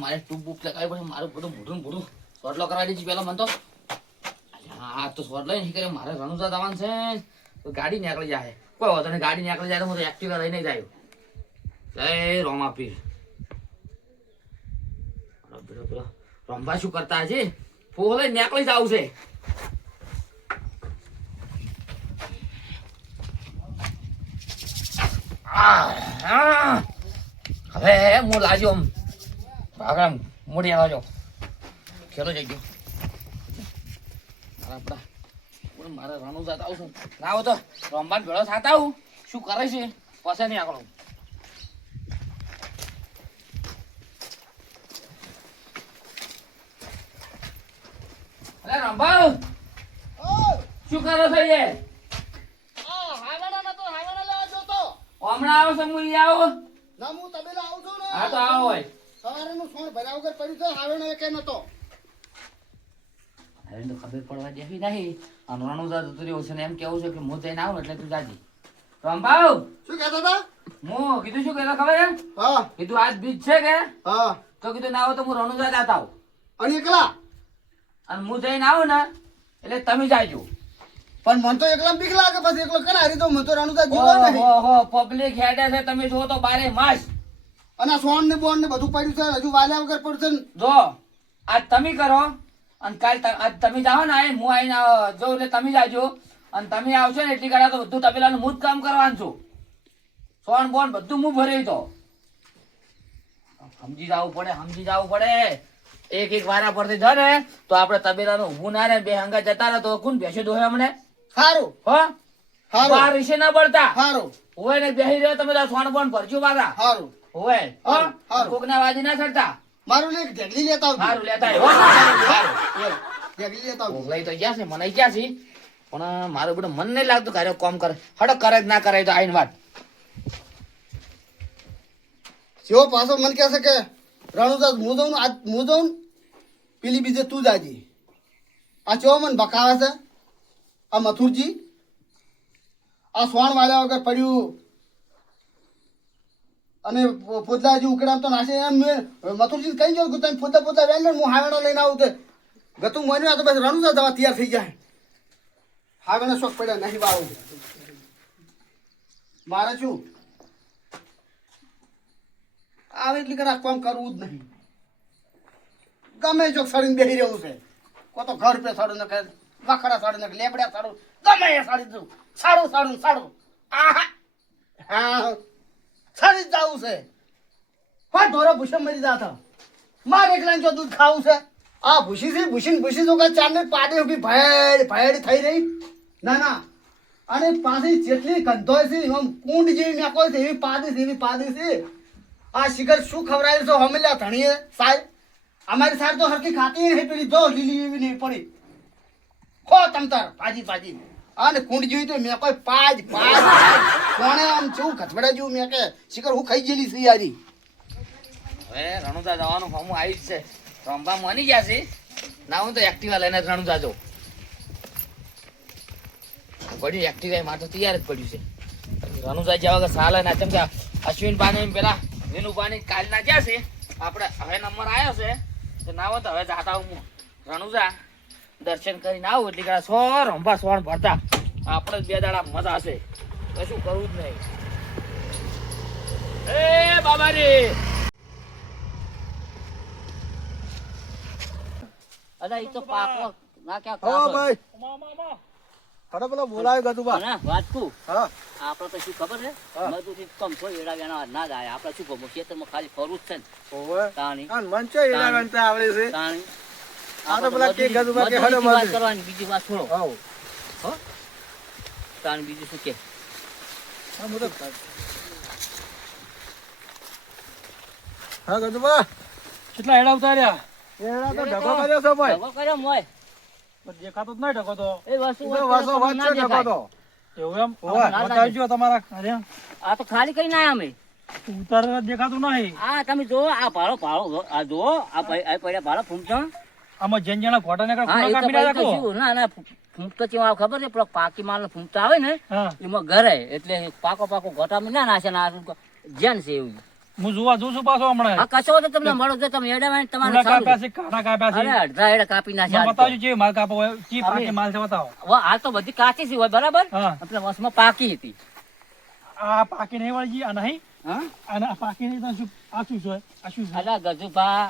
મારે ટૂબ બુક લગાવી પડે મારું બધું મોઢું સોટલો કરાવી દીધી પેલા મને તો હા તો સોટલો નહીં કરે મારે રણુજા જવાનું છે તો ગાડી નીકળી જાય કોઈ વાંધો નહીં ગાડી નીકળી જાય તો હું તો એક્ટિવા લઈને જાય જય રોમા પીર રમવા શું કરતા છે ફોલે નીકળી જ આવશે હવે હું લાજો આગળ મોડી આવજો ખેલો જઈ ગયો મારે રણુજા આવું છું ના આવું તો રમવાન ભેળો થતા આવું શું કરે છે પાસે નહીં આગળ અરે રંભાવ શું કરો છો એ હમણાં આવો છો હું આવો ના હું તબેલા આવું છું ને હા તો આવો હોય સવારનું સોણ ભર્યા વગર પડ્યું છે હાવેનો એકે નતો હવે તો ખબર પડવા દેવી નહીં અને રણુજા જતું રહ્યું છે ને એમ કેવું છે કે હું જઈને આવું એટલે તું જાજી રંભાવ શું કહેતા હતા હું કીધું શું કહેતા ખબર એમ હા કીધું આજ બીજ છે કે હા તો કીધું ના આવો તો હું રણુજા જતા આવું અને એકલા અને હું જઈને આવું ને એટલે તમે જાજો પણ મન તો એકલા બીક લાગે પછી એકલો કણ હારી તો મન તો રાણુદા જીવો નહીં ઓહો પબ્લિક હેડે છે તમે જો તો બારે માસ અને આ સોણ ને બોન ને બધું પડ્યું છે હજુ વાલ્યા વગર પડ્યું છે ને. જો આજ તમે કરો અને કાલ આજ તમે જાઓ ને આય હું આઈને જો એટલે તમે જાજો અને તમે આવશો ને એટલી કડા તો બધું તબેલાનું હું જ કામ કરવાનું છું સોન બોન બધું હું ભરી તો સમજી જવું પડે એક વારા પરથી છે ને તો આપણે તબેલાનું ઊભું ના રહે બે હંગા જતા રહે તો કોણ બેસે દોહે અમને સારું હો સારું બાર વિશે ના પડતા સારું હોય ને બેસી રહ્યો તમે સોન બોન ભરજો પાછા સારું હોય હારું, હારું. કોકના વાજી ના ચડતા મારું ને એક ઢેગલી લેતા આવજો સારું લેતા આવ્યો. સારું. ઢેગલી લેતા આવજો લઈ તો ગયા છે મને ગયા છે પણ મારું બધું મન નહીં લાગતું કાર્ય કામ કરે હડક કરે કે ના કરે તો આઈને વાત જેવો પાછો મને કહે છે કે રાણુદા હું જાઉં પેલી બીજે તું જાજી આ ચો મને બકાવે છે આ મથુરજી આ સોણ વાળ્યા વગર પડ્યું અને પોતલા હજી ઉકળામ તો નાશે એમ મથુરજી કઈ ગયો તમે પોતા વેલ હું હાવેણા લઈને આવું તે ગતું મોન્યું આ તો બસ રાણુદા દવા તૈયાર થઈ જાય હાવેણા શોખ પડ્યા નહીં બાવું મારે શું આવે એટલી કદાચ કામ કરવું જ નહીં ગમે જો સડીને બેસી રહેવું છે કો તો ઘર પે સાડું નખે વખડા સાડું નખે લેબડ્યા સાડું ગમે એ સાડી દઉં સાડું આહા હા સાડી જ જવું છે હા ઢોરો ભૂસે મરી જાતા મારે એકલાને જો દૂધ ખાવું છે આ ભૂસી જો કે ચારને પાડે ઉભી ભેડ થઈ રહી ના અને પાછી જેટલી ગંધોય છે એમ કુંડ જેવી મેકો છે એવી પાડી છે આ શિખર શું ખવડાવ્યું છે હમેલા ધણીએ સાહેબ અમારી સાહેબ તો હરકી ખાતી નહીં પેલી જો લીલી એવી નહીં પડી ખો તમતાર ભાજી અને કુંડ જેવી તો મેં કોઈ પાજ કોણે આમ જેવું ખચબડા જેવું મેં કે શિખર હું ખાઈ ગયેલી છે યારી હવે રણુજા જવાનું ફોર્મ આવી જ છે રમવા માની ગયા છે ના હું તો એક્ટિવા લઈને રણુજા જાઉં પડ્યું એક્ટિવા મારે તો તૈયાર જ પડ્યું છે રણુજા જવા વગર સાલે ના ચમ કે અશ્વિન પાણી પેલા વિનુ પાણી કાલ ના ગયા છે આપણે હવે નંબર આવ્યો છે તો ના હોય તો હવે જાતા હું રણુજા દર્શન કરીને આવું એટલે કડા સો રંભા સોણ ભરતા આપણે બે દાડા મજા હશે કશું કરવું જ નહીં એ બાબાજી અરે ઈ તો પાકો ના ક્યાં હો ભાઈ ખડો પેલો બોલાયો ગતુબા ના વાત કુ હા આપણે તો શું ખબર છે મજૂરી કમ છો એડા ના જાય આપણે શું કહું ખેતરમાં ખાલી ફરવું જ છે ને ઓવે તાણી આન મંચો એના ગણતા આવડે છે તાણી આ તો પેલા કે ગતુબા કે હડો વાત મજૂરી કરવાની બીજી વાત છોડો આવ હો તાણી બીજું શું કે હા મુદત હા ગતુબા કેટલા હેડા ઉતાર્યા એના તો ઢગો કર્યો છે ભાઈ ઢગો કર્યો મોય પણ દેખાતો જ નહીં ઢગો તો એ વસ્તુ તો વાસો વાત છે ઢગો તો એવું એમ ઓવે. બતાવજો તમારા અરે આ તો ખાલી કરીને આયા અમે ઉતાર દેખાતું નહીં આ તમે જો આ ભાળો આ જો આ પડ્યા ભાળો ફૂમતા આમાં જેન જેના ફોટા ને હા એ તો કાપી પછી રાખો કશું ના ફૂમતો ચેવા ખબર છે પેલો પાકી માલ ફૂમતા આવે ને હા એમાં ઘરે એટલે પાકો ગોટામાં ના નાખે ના જેન છે એવું હું જોવા જોઉં છું પાછો હમણાં. હા કશો તો તમને મળો તો તમે એડા વાળીને તમારે ફૂલા કાપ્યા સારું. છે, કાંટા કાપ્યા છે. અરે અડધા એડા કાપી મને નાખ્યા આજ તો. બતાવજો જે માલ કાપો હોય, ચી પાકે માલ છે બતાવો. હવે હાલ તો બધી કાચી સી હોય બરાબર હા. એટલે વસમાં પાકી હતી. આ પાકી નહીં વાળી આ નહીં, હા અને આ પાકી નહીં તો શું, આ શું છે? આ શું છે? અલા ગજુભા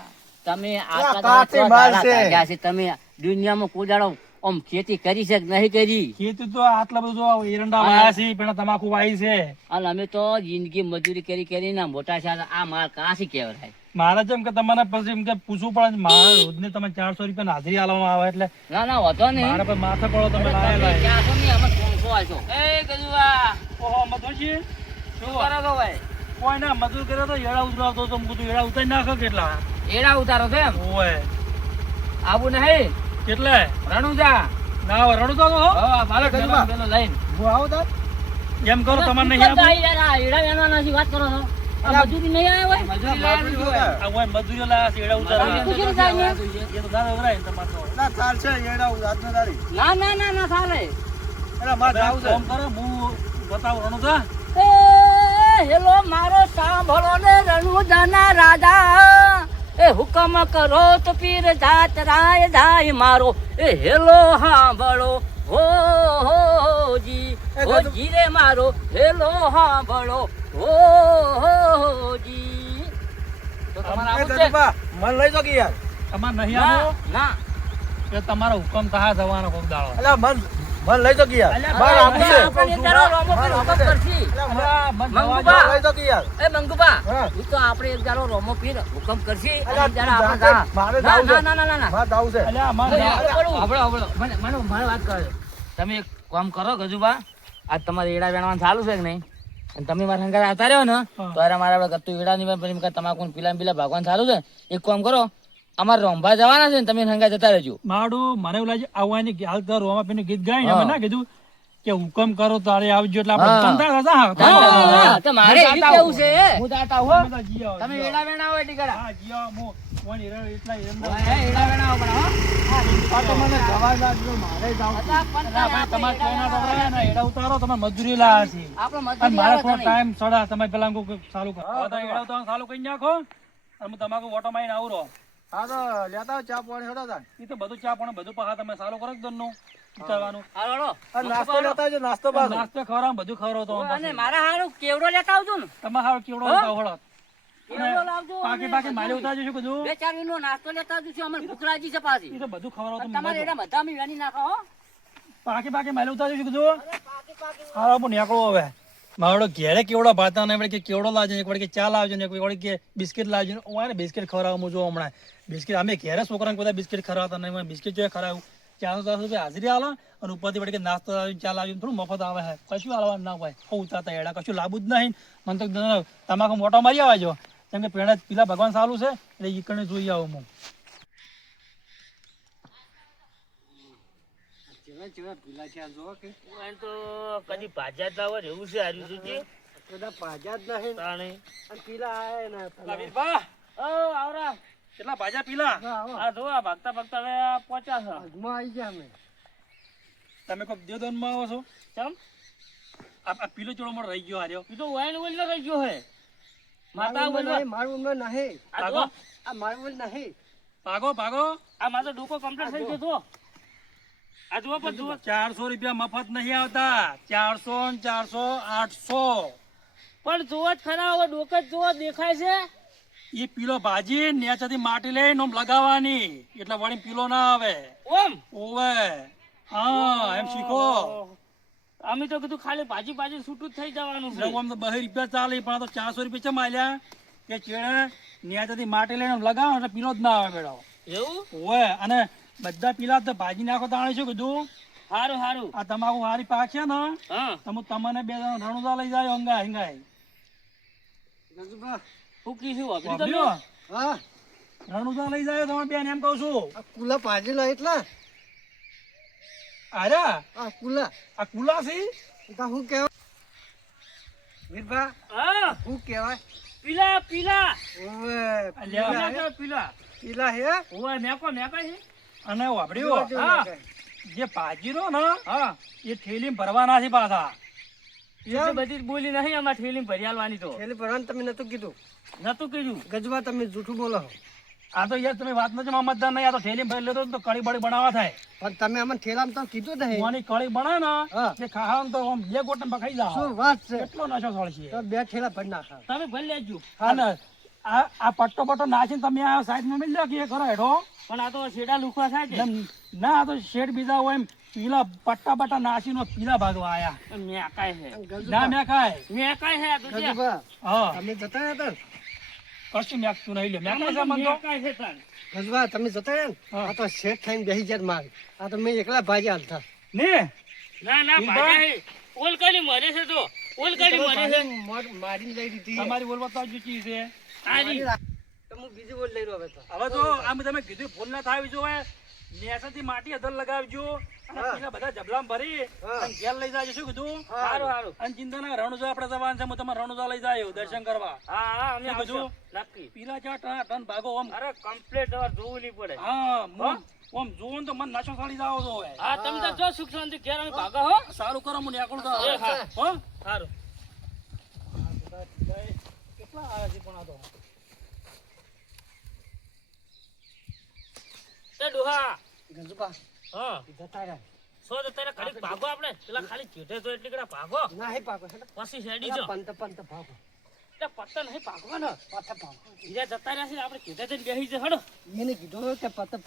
તમે આટલા કાચી દાડા માલ દાડા છે. કાઢ્યા છે તમે દુનિયામાં કોઈ દાડો આમ ખેતી કરી છે કે નહીં કરી? ખેતી તો આટલા બધું જો એરંડા વાયા છે, પેલા તમાકુ વાઈ છે. અને અમે તો જિંદગી મજૂરી કરી કરીને મોટા છે આ માલ કાશી કહેવાય. મારે જેમ કે તમારે પછી એમ કે પૂછવું પડે છે, મારે રોજની તમે 400 રૂપિયા હાજરી આલવામાં આવે એટલે ના ના વધો નહીં. મારે પછી માથે પડો તમે તમે લાયેલા. 400 નહીં, અમે 300 આલશો. એ ગજુભા, ઓહો મધુજી શું કરો છો ભાઈ? કોઈ ના મજૂર કર્યો તો એડા ઉતરાવતો તો હું કીધું એડા ઉતારી નાખો કેટલા એડા ઉતારો છો એમ? ઓય આવું નહીં કેટલે રણુજા. ના હવે રડું તો હો. હા, ભાલો ગજુભા. પેલો લઈને. હું આવું તાર એમ કરો તમારે નહીં બધા આપવું? યાર આ એડા વેણવાના છે, વાત કરો છો. આ મજૂરી નહીં આવે હોય? મજૂરી લાવવાની જ હોય. આ ઓય મજૂરીઓ લાયા છે એડા ઉતારવા. પૂછી લીધા અહીંયા? એ તો દાદા ઉતરાય ને તમારે તો. ના ચાલશે એડા હું આજનો તારી ના ના ના ના ચાલે. એલા માર જાવું છે ફોન કરો હું બતાવું રણુજા. એ હેલો મારો સાંભળો ને રણુજાના રાજા, એ હુકમ કરો તો પીર જાત રાય જાય મારો. એ હેલો સાંભળો હો જી, હો જી રે મારો હેલો સાંભળો હો જી. તો તમારે એ આવું જ છે? ગજુભા, મન લઈ જો કે યાર તમારે નહીં ના આવો ના કે તમારો હુકમ થા જવાનો કોક દાડો. એલા મન લઈ જો કે યાર અલ્યા, માર આવું છે આપણે એક દાડો રોમો પીર હુકમ કરશી. અલ્યા, મન જવા મંગુબા. દો. લઈ જો કે યાર એ મંગુબા, હા. ઈ તો આપણે એક દાડો રોમો પીર હુકમ કરશી અને અલ્યા, એક દાડો આપણે તું જા. મારે ના જાવું છે. ના ના ના ના. માર જાવું છે અલ્યા, અમારે તો ના- યાર, પડું. હભળો, હભળો. મને વાત કરો. તમે એક કામ કરો ગજુભા, આજ તમારે એડા વેણવાનું ચાલુ છે કે નહીં, અને તમે મારા સંગાથે આવતા રહ્યો ને હા. તો અરે મારા ગત્તુ એડા ની પછી તમાકુ ને પીલા ને પીલા ભાગવાનું ચાલુ છે. એક કામ કરો, અમારે રંભા જવાના છે ને તમે સંગા જતા રહેજો. મારું મને એવું લાગે આવવાની હાલ તો રોમાપીનું ગીત ગાઈને હા. અમે ના કીધું કે હુકમ કરો તારે આવજો એટલે આપણે હા. હુકમ થાય તો જા. હા, તો મારે ઈ કેવું છે. હું જાતા હું હો. બધા જી આવો, તમે જી આવો. એડા વેણા હોય ટીકડા. હા, જી આવો, હું કોણ એટલા એરંડા ઓય, એડા વેણા હોય પણ હો. આ તો મને જવા લાગ્યો મારે જાવું છે. હતા પણ અલા ભાઈ, તમારે કોઈના દવડાયા ને એડા ઉતારો તમે મજૂરી લાયા છે. આપણે અને મજૂરી મારે આવે તો થોડો નહીં. ટાઈમ સડા તમે પેલા કોઈ ચાલુ કરો હવે તમે એડા ઉતારવાનું ચાલુ કરી નાખો અને હું તમાકુ ઓટો મારીને આવરો. હા તો લેતા આવો ચા પાણી હેડો તાર એ તો બધું ચા પણ બધું પહા તમે ચાલુ કરો દોનનું ઉતારવાનું. હાલો, હાલો. આ નાસ્તો લેતા આવજો નાસ્તો પાછો નાસ્તો ખવડાવ બધું ખવડાવતો હું અને પછી. મારા હારું કેવડો લેતા આવજો ને. તમારે હારું કેવડો હો? ઉતાવો હળો. કેવડો લાવજો પાકી અને પાકી મારે ઉતારજો શું કીધું? બે ચાર વીનો નાસ્તો લેતા આવજો છું, અમારે ભૂખ લાગી છે પાછી. એ તો બધું ખવડાવતો અને તમારે એડા બધા અમે વેણી નાખો હો. પાકી પાકી મારે ઉતારજો શું કીધું? હારો હું નીકળો હવે. મારો ઘેરે કેવડો ભાતા ને વળી કે કેવડો લાવજો ને એક વળી કે ચા લાવજો ને એક વળી કે બિસ્કિટ લાવજો ને ઓય ને બિસ્કિટ ખવડાવું હું જો હમણાં બિસ્કિટ અમે ઘેરે છોકરાને બધા બિસ્કિટ ખવડાવતા નહીં બિસ્કિટ જો ખવડાવું 410 રૂપિયા હાજરી આલો અને ઉપરથી વળી કે નાસ્તો લાવજો ચા લાવજો થોડું મફત આવે છે કશું આલવાનું ના હોય બહુ ઉતારતા એડા કશું લાવવું જ નહીં મને તો તમાકુ મોટો મારી આવજો કેમ કે પેલા પેલા ભગવાન સારું છે એટલે ઈ કણે જોઈ આવું હું. એમ તો કદી ભાજ્યા જ ના હોય ને એવું છે હાર્યું સુજી. બધા ભાજ્યા જ નહીં તાણે. અને પેલા આયા ને પેલા વીરભા, ઓ, આવરા. કેટલા ભાજા પીલા આ જો આ ભાગતા ભાગતા હવે આ પહોંચ્યા છે. આજમાં આવી ગયા અમે તમે કોઈક દેવદનમાં આવો છો? ચમ? આ પીલો ચોળો મોટો રહી ગયો હાર્યો. ઈ તો વાઈન ઓઈલ રહી ગયો હે. માતા ઓઈલ. મારું ઉંમર નહીં આ જો, આ મારું ઉંમર નહીં ભાગો ભાગો. આ મારો ડોકો કમ્પ્લીટ થઈ ગયો તો. આ જુઓ પણ જુઓ. 400 રૂપિયા મફત નહીં આવતા 400 ને 400 800. પણ જુઓ જ ખરા હવે ડોકો જ જુઓ દેખાય છે. એ પીલો ભાજી નેચાથી માટી લઈને આમ લગાવવાની એટલે વળી પીલો ના આવે. ઓમ. ઓવે હા એમ શીખો. અમે તો કીધું ખાલી ભાજી ભાજી છૂટું જ થઈ જવાનું છે. એટલે આમ તો 2 રૂપિયા ચાલે પણ આ તો 400 રૂપિયા ચમ આલ્યા કે ચેડે નેચાથી માટી લઈને આમ લગાવો એટલે પીલો જ ના આવે બેડો. એવું? ઓવે અને બધા પીલા તો ભાજી નાખો તાણે શું કીધું હારું હારું. આ તમાકુ હારી પાક છે ને હા. તમે તમને 2 જણા રણુદા લઈ જાય હંગાય હંગાય. ગજુભા, હું કીધું વાપરી તમે? વાપર્યો? હા રણુદા લઈ જાય તમે બેન એમ કહું છું. આ કુલા ભાજેલા એટલા અરે આ કુલા આ કુલાસી તો શું કહેવાય વીરભા હા. શું કહેવાય પીલા પીલા. ઓવે અલ્યા. પીલા પીલા કે પીલા. પીલા હે ઓય મેકો મેકા છે. અને વાપર્યો જેવું હા લાગે. જે ભાજી રો ને હા. એ થેલી ભરવાના છે પાછા એટલી બધી બોલી નહીં આમાં ઠેલી ભરી આલવાની તો એટલે ભરવાનું તમે નતું કીધું. નતું કીધું. ગજવા તમે જૂઠું બોલો છો. આ તો યાર તમે વાત નથી મતદાર નહીં, આ તો થેલી ભરી લેતો તો કળી બળી બનાવવા થાય. પણ તમે અમને ઠેલામાં તો કીધું જ નહીં. મોની કળી બનાવે ને હા. તે ખાવાનું તો આમ બે ગોટમ ખાઈ જાવ. શું વાત છે? કેટલો નશો સળશે. તો 2 ઠેલા ભરી નાખા. તમે ભરી લેજો. અને આ પટ્ટો બટ્ટો નાખીને તમે આ સાઈડમાં મિલ જાઓ કે એ ખરો હેઠો. પણ આ તો શેડા લુખવા થાય છે. ના આ તો શેડ બીજા હોય એમ પીલા પટ્ટા બટ્ટા નાસીને પીલા ભાગવા આયા. મેં કાંઈ છે. ના મેં કાય મેં કાંઈ છે આ તો છે. ગજવા હા તમે જતા રહ્યા કશું મેકતું નહીં લે મેક મજા મન તો મેં કાંઈ છે તાન. હતા. ગજવા તમે જતા રહ્યા ને હા. આ તો શેઠ થઈને બેસી જાય મારી. આ તો મેં એકલા ભાજી હાલતા. ને ના ના ભાજા હે. ઓલકાની મરે છે તો ઓલકાની મરે છે. મારીને લઈ દીધી. તમારી બોલવા તો જ ચીજ છે. આરી તો હું બીજી બોલ લઈ રહ્યો હવે તો. હવે તો આમ તમે કીધું ફૂલ ના થાય જોઈએ નેસાથી માટી અધર લગાવજો અને હા. પેલા બધા જબલામ ભરી હા. અને ઘેર લઈ જાજો શું કીધું સારું સારું. અને ચિંતા ના રણુજા આપણે જવાનું છે હું તમારે રણુજા લઈ જાય દર્શન કરવા હા હા અમે શું કીધું? આવશું. નક્કી. પીલા ચા ટન ભાગો આમ અરે કમ્પ્લીટ તમારે જોવું નહીં પડે. હા આમ જોવો ને તો મન નાશો સાડી જાવ તો હવે. હા તમે તો જો સુખ શાંતિ ઘેર અમે ભાગો હો. સારું કરો હું નીકળું તો એ હા. હો સારું. કેટલા આવ્યા છે પણ આ તો એ ડોહા ગજવા હા જતા રહ્યા. સો તો તારે ઘડીક ભાગો આપણે પેલા ખાલી ચીઠે તો એટલી કડા ભાગો ના હે પાકો હેડો. પછી શેડી જો પંત ભાગો. એટલે પત્તા નહીં ભાગવાનો પત્તા ભાગો. બીજા જતા રહ્યા છે આપણે ચીઠે થઈને બેસી જાય હડો. એને કીધું કે પત્તા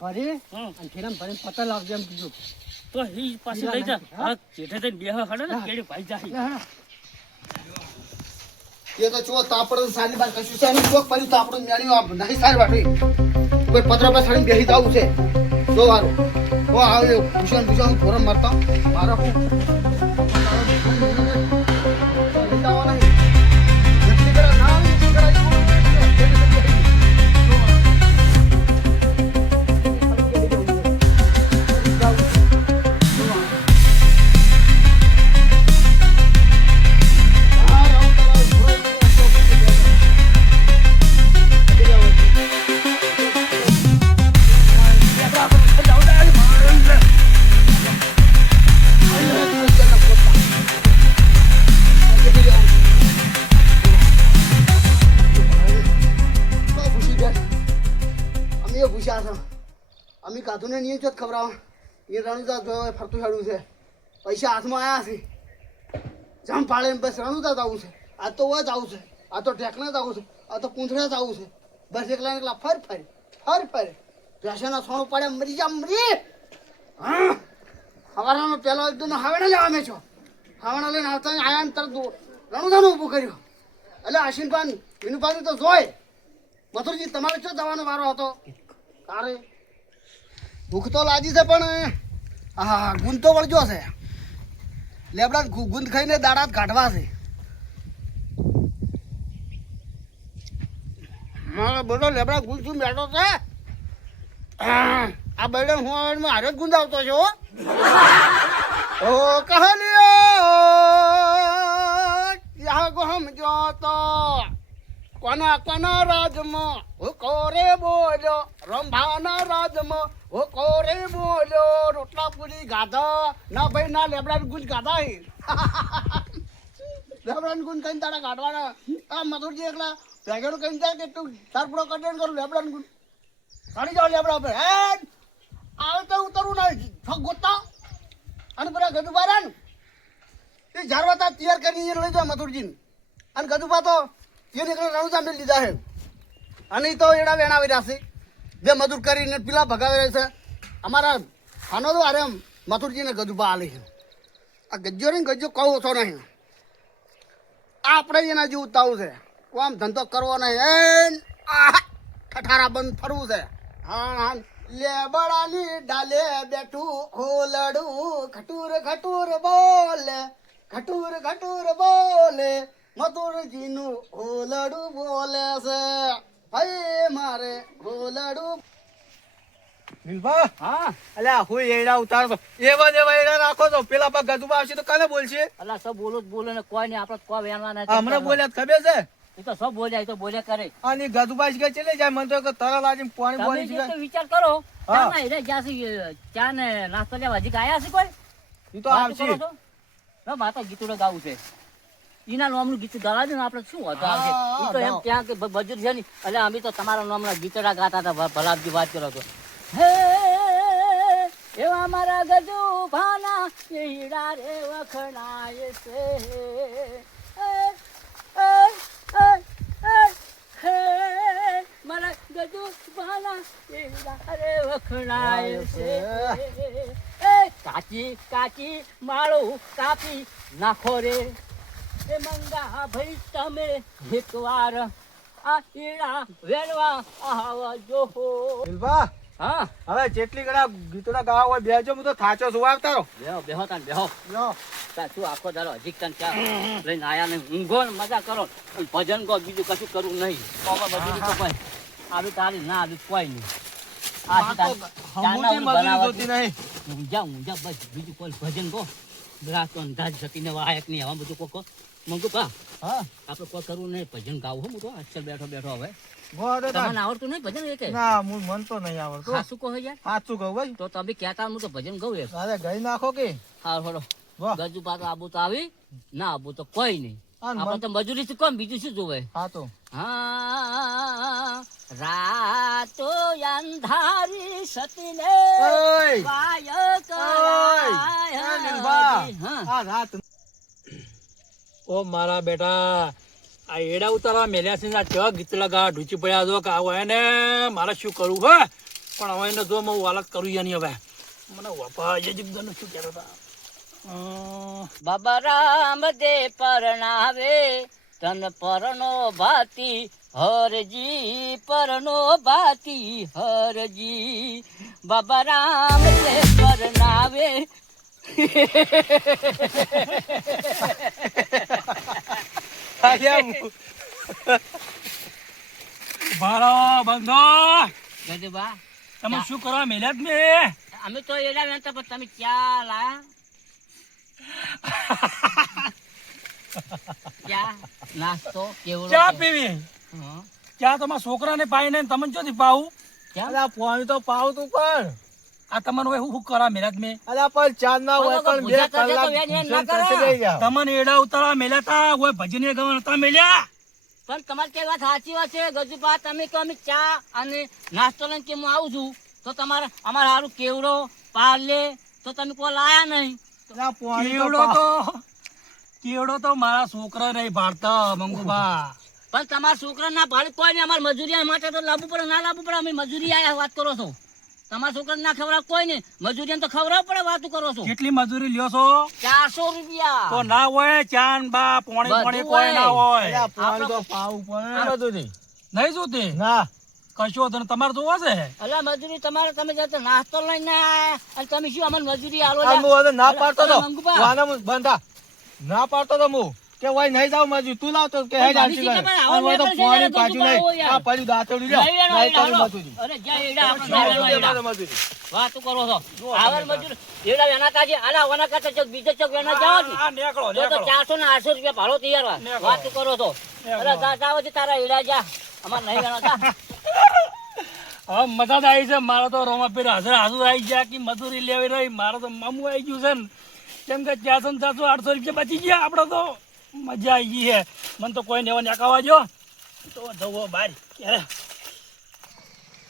ભરી હમ. અને ઠેલામાં ભરીને પત્તા લાવજો એમ કીધું. તો ઈ પાછી લઈ જા હા ચીઠે થઈને બેહો હડો ને કેડી ભાઈ જાય. હા. એ તો ચો તાપડ સારી બાર કશું છે અને ચોક પડી તો આપણું મેણ્યું આપ નહીં સારી વાટી કોઈ પત્ર પર સડીને બેસી જવું છે જો વારું ઓ આવે ભૂષણ ભૂષણ ફોરમ મારતા મારા હું અમે કાધું ને નહીં ચોત ખવડાવવા એ રણુજા જો ફરતું હેડું છે પૈસા હાથમાં આવ્યા છે જામ પાડે બસ રણુજા જ આવું છે આ તો જ આવું છે આ તો ઢેકણા જ આવું છે આ તો પૂંછડા જ આવું છે બસ એકલા ને એકલા ફર ભેંસાના સોનું પાડે મરી જા મરી હા હવારાનો પેલો એકદમ હાવેડા લેવા મેં છો હાવેડા લઈને આવતા આયા ને તરત રણુજાનું ઊભું કર્યું એટલે આશીનપાન એનું પાછું તો જોય મથુરજી તમારે શું જવાનો વારો હતો તારે ભૂખ તો લાગી છે પણ હા ગુંદ તો વળજો છે લેબડા ગુંદ ખાઈને દાડા જ કાઢવા છે મારો બધો લેબડા ગુંદ શું બેઠો છે આ બેડે હું હારે જ ગુંદ આવતો છો ઓ કહાલિયો યા ગો હમ જો તો કોના કોના રાજમાં હું કોરે બોલ્યો રંભાના રાજમાં હું કોરે બોલ્યો રોટલા પૂરી ગાધા ના ભાઈ ના લેબડા ગુંજ ગાધા લેબડા ગુંજ કઈ તારા કાઢવાના આ મધુરજી એકલા ભેગેડું કઈ જાય કે તું તારપડો કરી કરું લેબડા ગુંજ કાઢી જાઓ લેબડા ઉપર હે આવે તો ઉતરવું ના છોક ગોતા અને પેલા ગદુબા રહ્યા ને એ ઝારવાતા તૈયાર કરીને લઈ જાઓ મધુરજીને અને ગદુબા તો એ નીકળે રણુજા મેં લીધા છે અને તો એડા વેણાવી રહ્યા છે જે મજૂર કરીને પેલા ભગાવી રહ્યા છે અમારા ખાનો તો અરે મથુરજીને ગજુબા આલે છે આ ગજ્જો ને ગજ્જો કહું ઓછો નહીં આપણે એના જેવું ઉતાવું છે આમ ધંધો કરવો નહીં ઠઠારા બંધ ફરવું છે હા હા લેબડાની ડાલે બેઠું હોલડું ખટુર ખટુર બોલે ખટુર ખટુર બોલે મથુરજીનું હોલડું બોલે છે હે મારે હોલડું મિલભા હા અલ્યા હું એડા ઉતારતો એવા ને એડા રાખો તો પેલા પા ગજુબા આવશે તો કાને બોલશે અલા સબ બોલો જ બોલે ને કોઈ નહીં આપણે કોઈ વેણવા નહીં હમણાં બોલ્યા ખબર છે એ તો સબ બોલ્યા એ તો બોલ્યા કરે અને ગજુબા કે ચલે જાય મને તો કે તરલ આજે પાણી તમે પાણી જે જાય તો વિચાર કરો હા. ચાના હીરે જ્યાં ચા ને નાસ્તો લેવા હજી આયા છે કોઈ ઈ તો વાત આવશે કરો છો? ના માતા ગીતોડે ગાવું છે એના નામનું ગીત ગાવા દે ને આપણે શું હતું આવશે ઈ તો એમ ત્યાં કે મજૂર છે ને એટલે અમે તો તમારા નામના ગીતડા ગાતા હતા ભલાબજી વાત કરો તો હે એવા મારા ગજુ ભાના હીરા રે વખણાય છે હે મારા ગજુ ભાના હીરા રે વખણાય છે કાચી કાચી માળું કાપી નાખો રે એ મંગા ભાઈ તમે એકવાર આ હીરા વેણવા આવજો દિલબા હા હવે જેટલી ઘણા ગીતોના ગાવા હોય બેજો હું તો થાચો છું આવતા રહો બેહો બેહો તાન બેહો લો શું આખો દાડો હજી તન ચા લઈને આયા ને ઊંઘો ને મજા કરો અને ભજન ગો બીજું કશું કરવું નહીં મજૂરી તો કોઈ આવી તારી ના આવી કોઈ નહીં આ શું તારી ચાના હમુજી ઊંઘ મજૂરી બનાવવા જોતી નહીં ઊંઝા બસ બીજું કોઈ ભજન ગો રાતો અંદાજ જતીને વાયક નહીં આવા બધું કોકો મંગુ પા હા આપણે કોઈ કરવું નહીં ભજન ગાવું હું તો અચ્છા બેઠો બેઠો હવે ગોડે તમને આવડતું નહીં ભજન એ કે ના હું મન તો નહીં આવડતું સાસુ કહો યાર સાચું કહું ભાઈ તો તમે કહેતા હું તો ભજન ગાઉં એક અરે ગઈ નાખો કે હા થોડો વાહ ગજુ પાતો આબુ તો આવી ના આબુ તો કોઈ નહીં હા, આપણે તો મજૂરી શું કોમ બીજું શું જોવે હા તો હા રાતો અંધારી સતીને ઓય વાય ઓય એ લીલબા હા આ રાત ઓ મારા બેટા આ એડા ઉતારવા મેલ્યા છે ને આ કેવા ગીત લગા ઢૂંચી પડ્યા છો કે આવો એને મારે શું કરવું હે પણ હવે એને જો હું હાલત કરું યાની હવે મને વપા જગદન શું કહેતા હતા બાબા રામ દે પરણાવે તન પરનો ભાતી હરજી પરનો ભાતી હરજી બાબા રામ દે પરણાવે ભારો બંધો ગજબા તમે શું કરવા મેલ્યા જ મેં અમે તો એડા વેણતા પણ તમે ક્યાં લાયા ક્યાં નાસ્તો કેવડો ચા પીવી હં. ચા તમારા છોકરાને પાઈને તમને ચોથી પાવું કેમ? અલા પાણી તો પાવ તું પણ આ તમને હવે શું કરવા મેલ્યા જ મેં અલા પણ ચાર ના હોય પણ બે ભૂજા કરજે તો કલાક વેન વેન ના ભૂસણ કરો. કરશે બેહી જાઓ. તમને એડા ઉતારવા મેલ્યા તા કોઈ ભજનીય ગવા નતા મેલ્યા પણ તમારી કઈ વાત સાચી વાત છે ગજુભા તમે કહો અમે ચા અને નાસ્તો લઈને કે હું આવું છું તો તમારે અમારે સારું કેવડો પાર્લે તો તમે કોઈ લાયા નહીં અલા પાણી તો કેવડો પાવ. તો કેવડો તો મારા છોકરા નહીં ભાળતા મંગુબા પણ તમારા છોકરા ના ભાડે કોઈ નહીં અમારે મજૂરી માટે તો લાવવું પડે ના લાવવું પડે અમે મજૂરી આયા વાત કરો છો તમારા છોકરાને ના ખવડાવ કોઈ નહીં મજૂરી તો ખવડાવ પડે વાતું કરો છો કેટલી મજૂરી લ્યો છો 400 રૂપિયા તો ના હોય ચાન બા પોણી બધું પોણી કોઈ ના અલા હોય પાણી તો પાવું પડે બધું નહીં. નહીં જોતી ના કશો તને તમારે જોવા છે અલા મજૂરી તમારે તમે જતો નાસ્તો લઈને આયા અને તમે શું અમને મજૂરી આલો આ હું હવે ના પાડતો તો મંગુભા. વાના હું બંધા ના પાડતો તો હું કે ભાઈ નહીં જાવ મજૂર તું લાવતો કે હે મારી જાણસી શીખે કરે. પણ આવો અને મેટર છે હવે તો પાણી ને, પાછું ગજુબા આવો નહીં યાર. આ પાછું દાંતરડું લ્યો. લઈ લેવાનો નહીં એડા, તારી હાલો. મજૂરી. અરે જ્યાં એડા આપણે સો લઈ લેવાનો રૂપિયા એડા. મારે મજૂરી. વાતું કરો છો આવર મજૂર એડા વેના તાજી આલા વના કરતા ચોક બીજે ચોક વેના જાવ ને આ નેકળો તો નેકળો 400 ને 800 રૂપિયા ભાડો તૈયાર હોય. નેકળો. વાતું કરો છો અરે જાવ છે તારા એડા જા અમાર નહીં વેના તા હવે મજા જ આવી છે મારે તો રોમાપીર હાજર હાજર આવી ગયા કે મજૂરી લેવી રહી મારે તો મામું આવી ગયું છે ને કેમ કે 400 700 800 રૂપિયા બચી ગયા આપણે તો મજા આવી ગઈ છે મને તો કોઈ નેવા નેકાવા જો તો જવો બહાર ક્યારે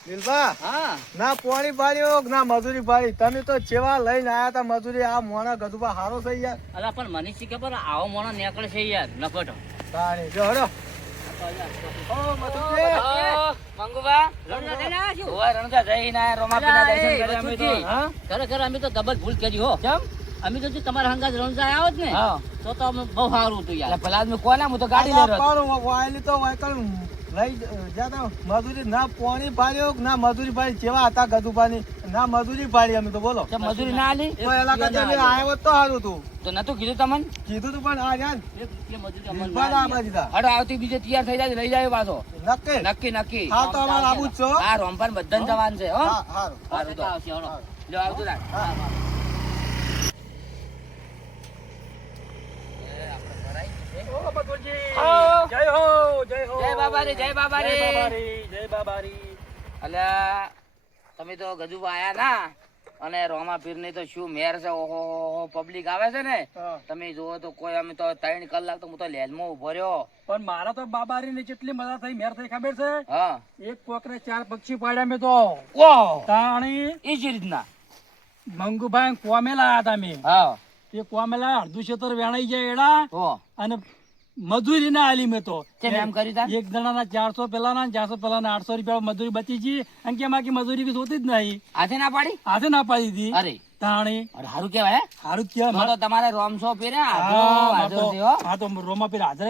દિલબા, હા ના પાણી પાડ્યો ના મજૂરી પાડી તમે તો ચેવા લઈને આયા તા મજૂરી આ મોણા ગધુબા હારો થઈ યાર અલા પણ મને શી ખબર આવો મોણો નીકળે છે યાર નફટો તાણી જો હડો ઓ મજૂરી મંગુબા રણજા થઈને આવ્યા છો? ઓય રણજા જઈને આયા, રોમાપીરના અલા, દર્શન એ કર્યા અમે તો. બચુજી. હા? ખરેખર અમે તો ડબલ ભૂલ કરી હો કેમ? અમે તો જો તમારા હંગાત રણજા આવ્યા હોત ને હા. તો અમે બહુ સારું હતું એટલે યાર પેલા આદમી કોના? હું તો ગાડી લઈ રહ્યો હતો. પણ વાયલી તો વાયકલ લઈ જાતા મજૂરી ના પાણી પાડ્યો ના મજૂરી પાડી ચેવા હતા ગધુબાની ના મજૂરી પાડી અમે તો બોલો કેમ મજૂરી ના આલી? કોઈ એલાકા તમે આયા હોત તો સારું હતું તો નતું કીધું તમને? કીધું તું પણ આ યાર એ મજૂરી અમને દિલબા ના ના દીધા હડો આવતી બીજે તૈયાર થઈ જાય લઈ જાય પાછો. નક્કી નક્કી નક્કી. હા તો અમારે આબુ જ છો હા રોમપાન બધાને જવાનું છે હો. હા હારું સારું તો. આવશે, હળો. લ્યો આવતું રાખ. હા ઓ બટુલજી હો. જય હો જય હો જય બાબારી, જય બાબારી. જય બાબારી જય બાબારી અલ્યા તમે તો ગજુબા આયા ના અને રોમા પીરની તો શું મેર છે, ઓહો પબ્લિક આવે છે ને હા. તમે જુઓ તો કોઈ અમે તો 3 કલાક તો હું તો લેનમાં ઉભો રહ્યો. પણ મારા તો બાબારી ને કેટલી મજા થઈ મેર થઈ ખબર છે? હા એક પોકરે 4 પક્ષી પાડ્યા મેં તો. ઓહ તાણી એ જ રીતના. મંગુભાઈ કોમે લાયા હતા મેં. હા એ કોમે લાયા અડધું ક્ષેત્ર વેણાઈ જાય એડા હો અને મજૂરી ના આલી મેં તો. કેમ એમ કર્યું તા? એક જણાના 400 પેલાના 400 પેલાના 800 રૂપિયા મજૂરી બચી ગઈ અને કે માકી મજૂરી કઈ જોતી જ નહીં. હાથે ના પાડી? આજે ના પાડી દીધી. અરે તાણી અરે હારું કેવાય હે. હારું જ તો કહેવાય. તો તમારે રોમસો પીરે હા, હાજર છે હો. હા તો રોમાપીર હાજર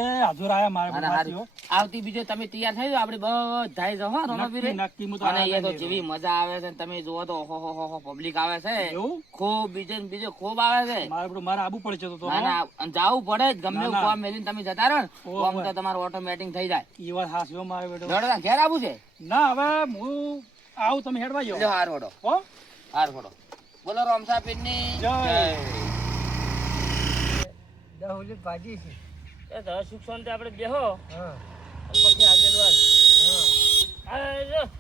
આયા મારે અને હારું. આવતી બીજો તમે તૈયાર થઈ જાઓ, આપણે બધાય જાઓ હો રોમા પીરે. નક્કી હું તો અને એ તો આયા જેવી મજા આવે છે ને તમે જુઓ તો ઓહો પબ્લિક આવે છે એવું? ખૂબ બીજો ખૂબ આવે છે. મારે આબુ પડશે તો ના ના અને જાવું પડે જ, ગમે એવું ના. કામ મેલીને તમે જતા રહો ને ઓહો. કામ તો તમારું ઓટોમેટિક થઈ જાય. એ વાત હાસ્યો મારે બેટો. દોડો ઘેર આવું છે. ના હવે હું આવું તમે હેડવા લ્યો જાઓ હાર વડો હો. હાર વડો. બોલો રોમસા પીરની જય. ભાજી છે. એ તો સુખ શાંતિ આપણે બેહો હા પછી આગળ વાત.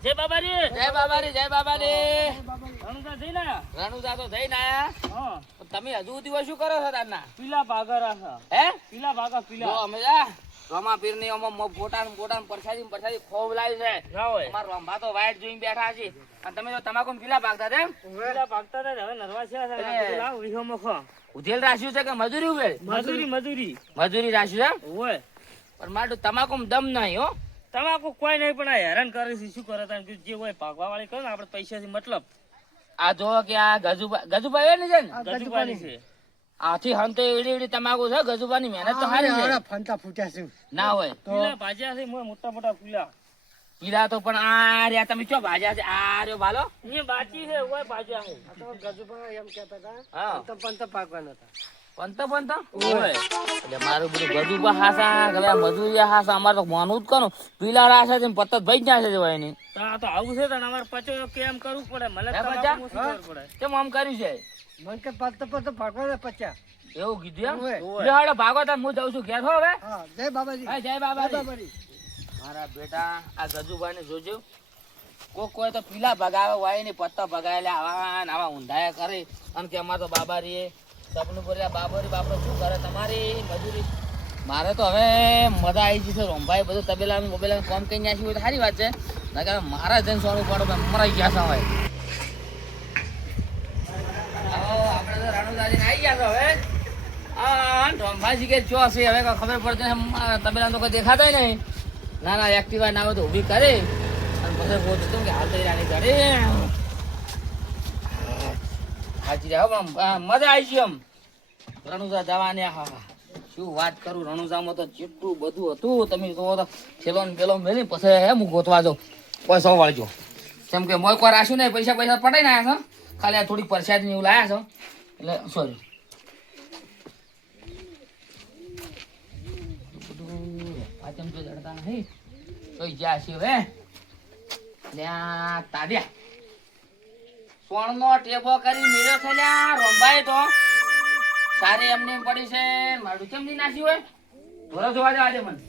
જય બાબારી. જય બાબારી જય બાબારી. રણુજા જઈને આયા? રણુજા તો જઈને આયા. હા તમે હજુ સુધી શું કરો છો તારના? પીલા ભાગા રાખા. હે પીલા ભાગા જો પીલા. અમે જા રોમા પીરની આમાં ફોટા પરસાદી ખોબ લાવી છે. ના હોય. અમાર રોમભા તો વાઈટ જોઈને બેઠા છે અને તમે તો તમાકુ પીલા ભાગતા હતા એમ? પીલા ભાગતા હતા ને હવે નરવા છે એટલે- લાવ વિહોમાં ખો. ઉધેલ રાખ્યું છે કે મજૂરી ઉભેલ? મજૂરી મજૂરી રાખ્યું છે એમ? હોય. પણ મારું તમાકુ દમ નહીં હો. તમાકુ કોઈ નહીં પણ આ હેરાન કરે છે શું કરે તાન જે હોય ભાગવા વાળી કરે ને આપણે પૈસાથી મતલબ. આ જો કે આ ગજુભાઈ ને છે ને ગજુબાની છે. આથી હંતે એડી તમાકુ છે. ગજુભાની મહેનત તો સારી છે. ફંટા ફૂટ્યા છે. ના હોય પીલા ભાજ્યા છે મોટા મોટા પીલા. પીલા તો પણ આ રહ્યા તમે ચો ભાજ્યા છે આ રહ્યો ભાલો. એ બાકી છે હોય ભાજ્યા છે. ગજુભાઈ એમ કહેતા હતા હા પંત પાકવાના હતા. પંતો હોય એટલે મારું બધું ગજુબા હાસા હવે આ મજૂરી હાસા અમારે તો માનવું જ કરું. પીલા રાસા છે પત્ત ભાઈ જ્યાં છે જવાય નહીં. તો આ તો આવું છે તને અમારે પચો કેમ કરવું પડે મને હે તમાકુ બચ્ચા? ઓછી ખબર પડે. કેમ આમ કર્યું છે મન કે પંત ભાગવાના પચ્યા. એવું કીધું એમ? હોય. લ્યો હાલો ભાગો તાર હું જાઉં છું ઘેર હો હવે. હા જય બાબાજી. હા, જય બાબાજી. મારા બેટા આ ગજુભાઈ ને જોજો કોઈ તો પીલા ભગાવે વાય ને પત્તા ભગાવે આવા ને આવા ઊંધાયા કરે અને કે અમારે તો બાબારી સપનું બોલ્યા બાબરી બાપડો શું કરે તમારી મજૂરી. મારે તો હવે મજા આવી જશે. રોમભાઈ બધું તબેલા મોબેલા કામ કઈ નાખ્યું હોય તો સારી વાત છે. ના કે મારા જઈને સોનું પાડો મરાઈ ગયા છે હવે. આપણે તો રણુદાજીને આવી ગયા છો હવે. હા રોમભાઈ કે ચો છે હવે કોઈ ખબર પડતી નથી. તબેલા તો કોઈ દેખાતા નહીં. ના ના એક્ટિવા ના હોય તો ઊભી કરે અને પછી બોલતું કે હાલ તો રાણી કરે હાજી રહ્યા પણ મજા આવી છે. આમ રણુજા જવાની હા શું વાત કરું. રણુજામાં તો જેટલું બધું હતું તમે જોવો તો છેલ્લો ને પેલો મેલી પછી હે હું ગોતવા જાઉં પૈસા વાળજો. કેમ કે મોય કોઈ રાખ્યું નહીં. પૈસા પટાઈ ને આવ્યા છો ખાલી આ થોડીક પરસાદ ને એવું લાયા છો એટલે સોરી પાચમ તો જડતા નહીં તો જ્યાં છે હવે ત્યાં તાડ્યા સોણનો ટેબો કરી મેળ્યો છે લ્યા રોમભાઈ તો સારી એમની એમ પડી છે. મારું કેમ નહીં નાસી હોય ધોરો જોવા જવા દે મને.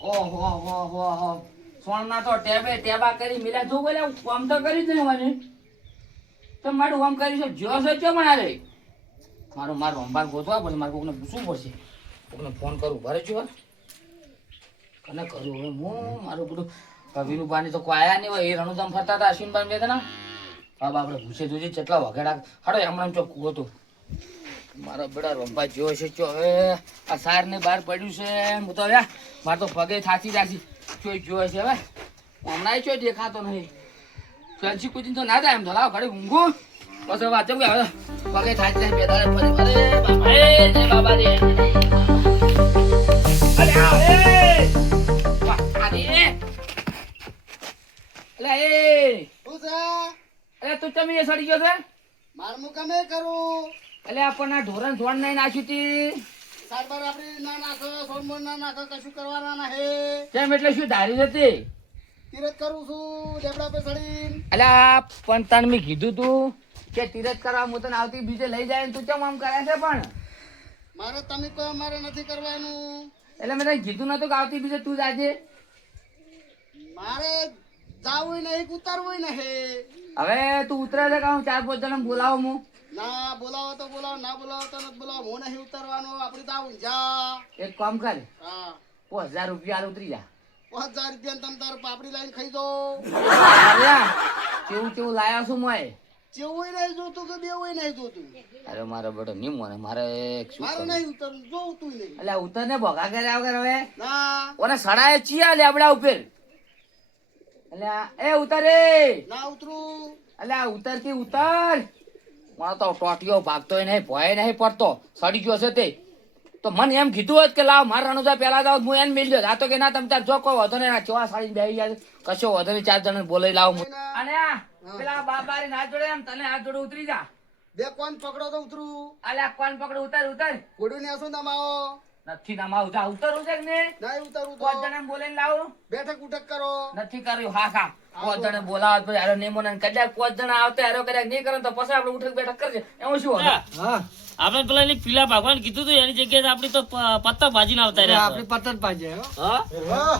ઓહો હો હો હો સોણના તો ટેબા કરી મેળ્યા જો બોલે કામ તો કરી જ નહીં મને તો મારું કામ કરી છે જો છે ચો મને રે મારું રોમભાઈ ગોતવા પડશે. મારે કોકને પૂછવું પડશે. કોકને ફોન કરું ભરે છું કને કરું હવે હું મારું બધું વિનુ પાણી તો કોઈ આયા નહીં હોય. એ રણુજામ ફરતા હતા અશ્વિનભાઈ બે હતા. હવે આપણે પૂછે જોજે કેટલા વગેડા હાડો હમણાં ચોખ્ખું હતું. મારો બેડા રોમભાઈ જોયો છે ચો હવે આ સાર ને બહાર પડ્યું છે. હું તો હવે મારે તો પગે થાકી જાશી ચોઈ જોયો છે હવે હમણાં ચોઈ દેખાતો નહીં. ફેન્સી કુદીને તો ના થાય એમ તો લાવ ઘડી ઊંઘું બસ વાત ચમ કે હવે પગે થાકી જાય બે દાડે પછી અરે બાબા જય બાબા રે અરે આ એ વાહ આની એ અલે એ શું છે? અરે તું ચમ એ સડી ગયો છે? મારું કામે કરું. અલે આપણને આ ઢોરણ ધોણ નહીં નાખ્યું તી સારવાર આપડી ના નાખો સોનમોર ના નાખો કશું કરવાના ના હે. કેમ એટલે શું ધારી હતી? તીરથ કરું છું લેબડા પે ચડીને. અલ્યા પણ તને મેં કીધું તું કે તીરથ કરવા હું તને આવતી બીજે લઈ જાય ને તું ચમ આમ કરે છે પણ મારે તમે કહો મારે નથી કરવાનું. એટલે મેં તને કીધું નતું કે આવતી બીજે તું જાજે. મારે જાવું નહીં કે ઉતારવું નહીં. હવે તું ઉતરે છે કે હું 4-5 જણા બોલાવું હું? ના બોલાવો તો બોલાવો, ના બોલાવો તો નથી બોલાવો. હું નહીં ઉતારવાનો, આપણે જાવું જા. એક કામ કર, હા 5000 રૂપિયા હાલ ઉતરી જા. 5000 રૂપિયા તમે તાર પાપડી લાઈન ખાઈ દો. અલ્યા, કેવું લાયા છું મોય? જેવું નહીં જોતું કે બેવું નહીં જોતું. અરે મારો બેટો નહીં મને, મારે એક શું મારે કરવું? નહીં ઉતરવું, જોવું તું નહીં. અલ્યા ઉતર ને ભોગા કર્યા વગર હવે ના ઓને સડાય ચિયા લેબડા ઉપર. અલ્યા એ ઉતર રે. ના ઉતરું. અલ્યા ઉતરતી ઉતર. મારો તો ટોટિયો ભાગતોય નહીં, ભોય નહીં પડતો, સડી ગયો છે તે. તો મને એમ કીધું હોત કે લાવ મારા રણુજા પેલા જાવ, હું એને મિલ આ તો કે ના તમે તાર જો કોઈ વધો ને ચોવા સાડી બેસી જાય, કશો વધો નહીં, 4 જણા બોલાવી લાવ. અને આ પેલા બાબારી ના જોડે એમ તને હાથ જોડે ઉતરી જા. બે કોણ પકડો તો ઉતરું. અલ્યા કોણ પકડ, ઉતર ઉતર. ઘોડું ને આસો નમાવો. નથી ના જા, ઉતરવું છે કે ને? નહીં ઉતરવું તો 5 જણા બોલાવીને લાવો. બેઠક ઉઠક કરો. નથી કર્યું, હા હા 5 જણા બોલાવો તો યાર નેમો ને કદાચ 5 જણા આવતા યાર કદાચ નહીં કરે તો પછી આપણે ઉઠક બેઠક કરજે, એમાં શું હતું? હા આપણે પેલા એની પીલા ભગવાન કીધું હતું એની જગ્યાએ આપડી તો પત્તા ભાજી ના આવતા રહ્યા આપણી પતન પાજે હો. હા વાહ.